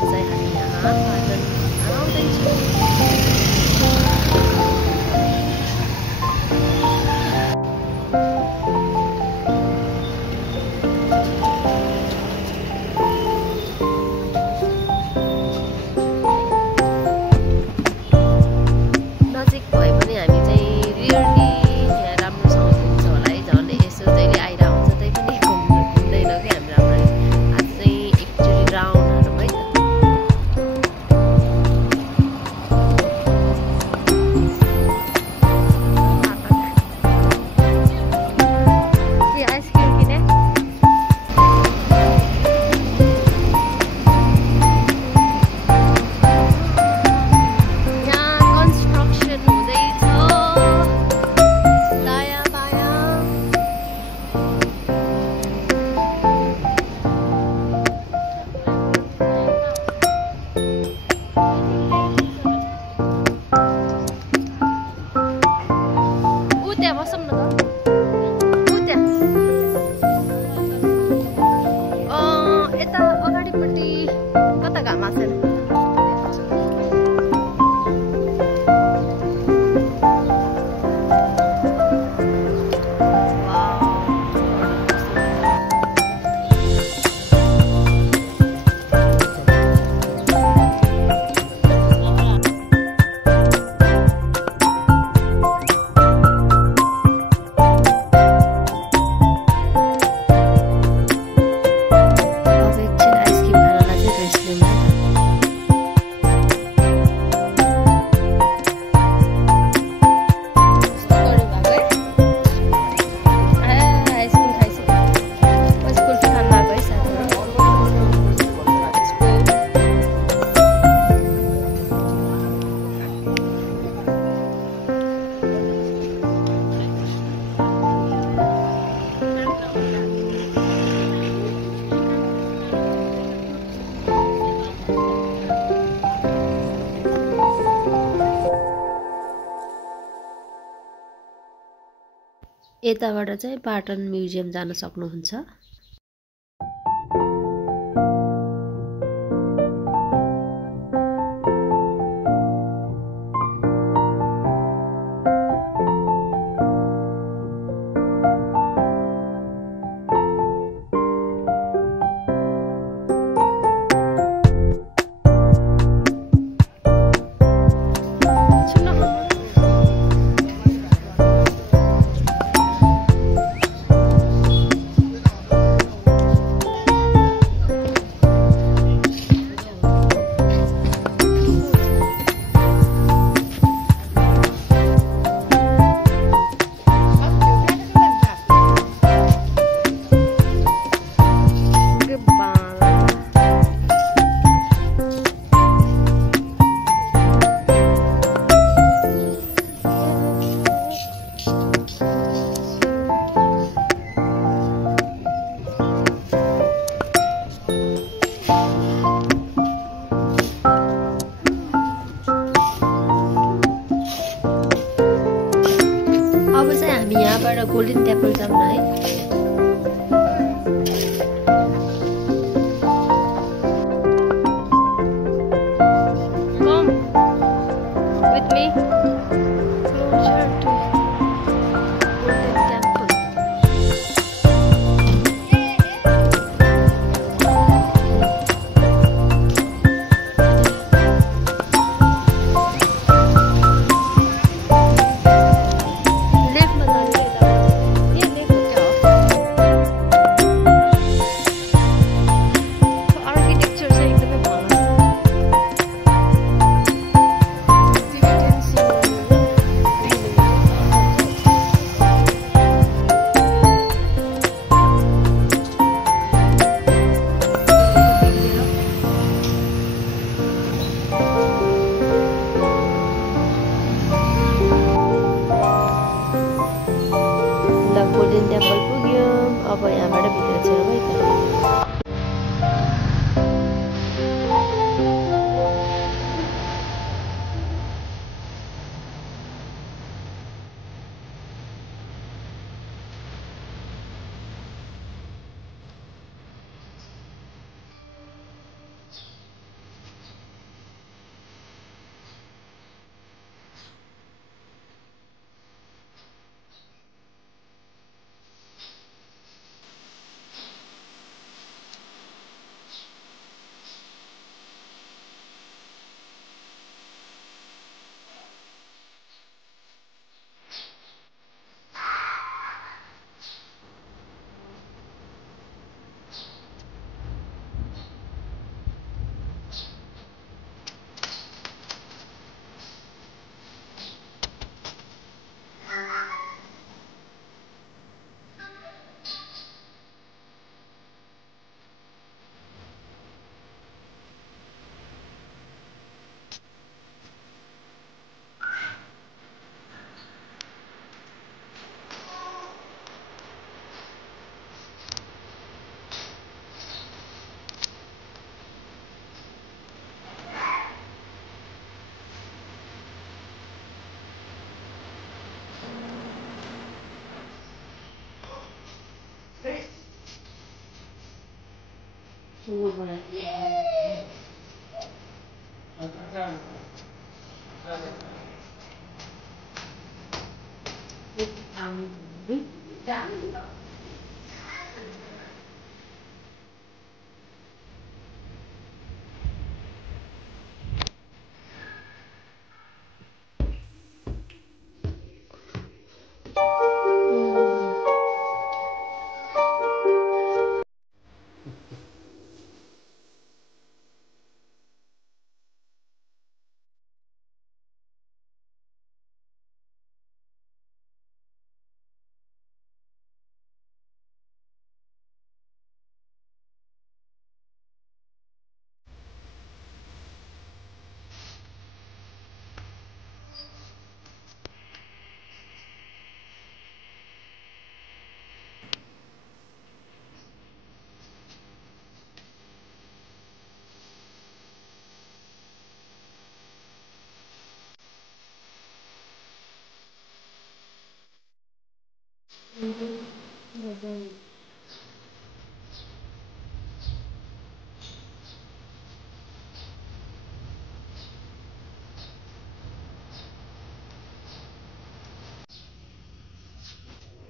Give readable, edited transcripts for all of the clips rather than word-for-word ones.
आज चाहिँ हामी यहाँ पाटन आउँदैछौँ। यताबाट चाहिँ पाटन म्युजियम जान सक्नुहुन्छ। अब चाहिँ हामी यहाँबाट गोल्डन टेम्पल जाऊँ है।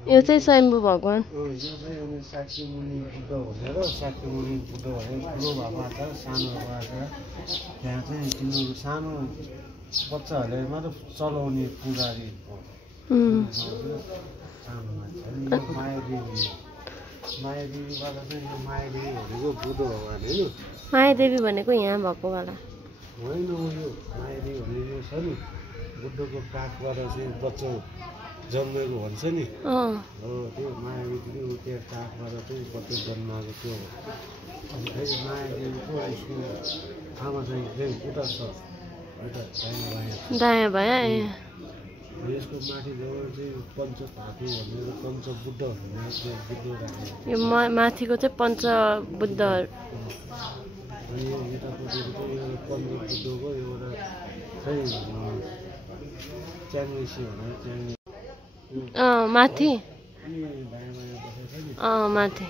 यो चाहिँ स्वयम्भू भगवान यो चाहिँ साक्य मुनि बुद्ध भनेर साक्य मुनि बुद्ध भनेर ठुलो भएको छ सानो भएको छ त्यहाँ चाहिँ तिनीहरू सानो बच्चाहरूले मात्र चलाउने पुजारी हो सानो मान्छे अनि मायादेवी मायादेवीबाट चाहिँ यो मायादेवी भनेको बुद्ध भगवान होइन मायादेवी भनेको यहाँ भएको वाला होइन यो मायादेवी भनेको छ नि बुद्धको काखबाट चाहिँ बच्चा जन्मेको भन्छ नि हो त्यो मायादेवी त्यो काखबाट चाहिँ बच्चा जन्माएको त्यो अनि फेरि मायादेवीको यसको आमा चाहिँ उता छ उता दायाँ भए यसको माथि जब चाहिँ पञ्चधातु भनेर पञ्चबुद्ध भनेर त्यो बुद्ध राखेको यो माथिको चाहिँ पञ्चबुद्ध अनि यो यतापट्टिको चाहिँ यो पञ्चबुद्धको एउटा चाहिँ च्याङ्सी भनेर च्याङ्गी माथि अनि दायाँ बायाँ बसेको छ नि माथि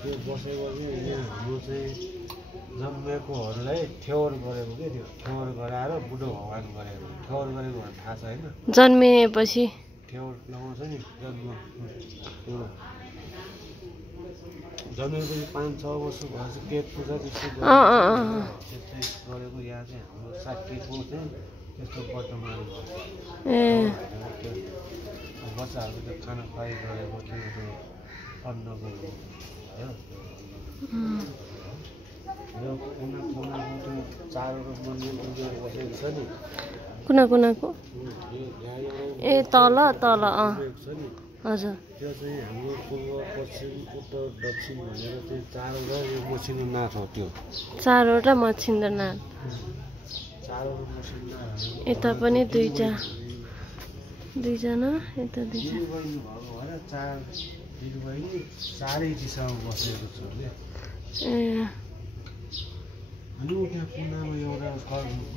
त्यो बसेको चाहिँ यहाँ हाम्रो चाहिँ जन्मेकोहरूलाई ठेवर गरेको के त्यो ठेवर गराएर बुद्ध भगवान गरेको ठेवर गरेको भने थाहा छ होइन जन्मिएपछि ठेवर लगाउँछ नि जन्म त्यो जन्मेपछि 5-6 वर्ष भएपछि पेट पूजा त्यस्तो त्यस्तै गरेको यहाँ चाहिँ हाम्रो साक्यको चाहिँ त्यस्तो वर्तमान त्यो बच्चाहरूको त्यो खाना खुवाइ गरेको त्यो अन्नको भयो यो कुनाको त्यो चारोको मन्दिर बसेको छ नि कुनाको ए तल छ नि हजुर त्यो चाहिँ हाम्रो पूर्व पश्चिम उत्तर दक्षिण भनेर चाहिँ चारवटा यो मसिनो नाथ हो त्यो चारवटा मछिन्द्र नाथ चारवटा मसिनो नाथ यता पनि दुईजना यता दुईजना दिदीबहिनी भएको भएर चार दिदीबहिनी चारै दिशामा बसेको छ कि अनि त्यहाँ कुनामा एउटा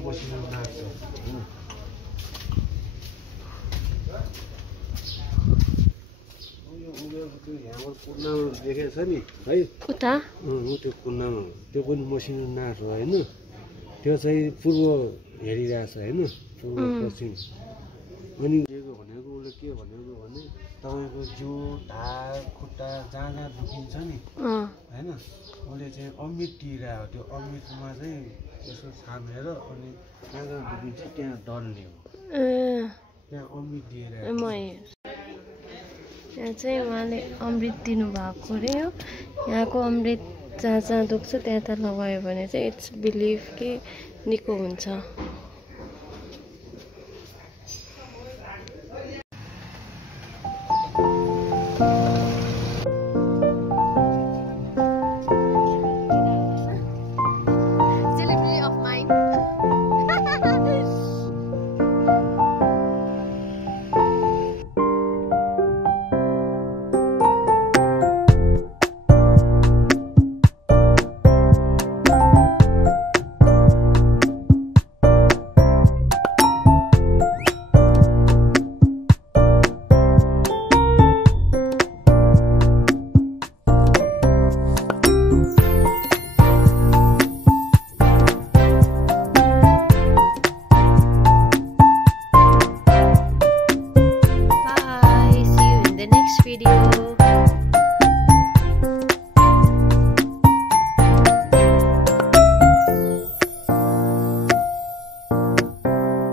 मसिनो नाथ छ होइन त्यो यहाँबाट कुनामा देखेको छ नि है उता त्यो कुनामा त्यो पनि मसिनो नाथ हो होइन त्यो चाहिँ पूर्व हेरिरहेछ होइन पूर्व पश्चिम अनि भनेको उसले के भनेको भने तपाईँको जिउ ढाड खुट्टा जहाँ जहाँ दुखिन्छ नि होइन उसले चाहिँ अमृत दिइरहेको त्यो अमृतमा चाहिँ यसो छानेर अनि जहाँ जहाँ दुखिन्छ त्यहाँ डल्ने हो त्यहाँ अमृत दिएर यहाँ चाहिँ उहाँले अमृत दिनुभएको अरे हो यहाँको अमृत जहाँ जहाँ दुख्छ त्यहाँ त्यहाँ लगायो भने चाहिँ इट्स बिलिभ कि निको हुन्छ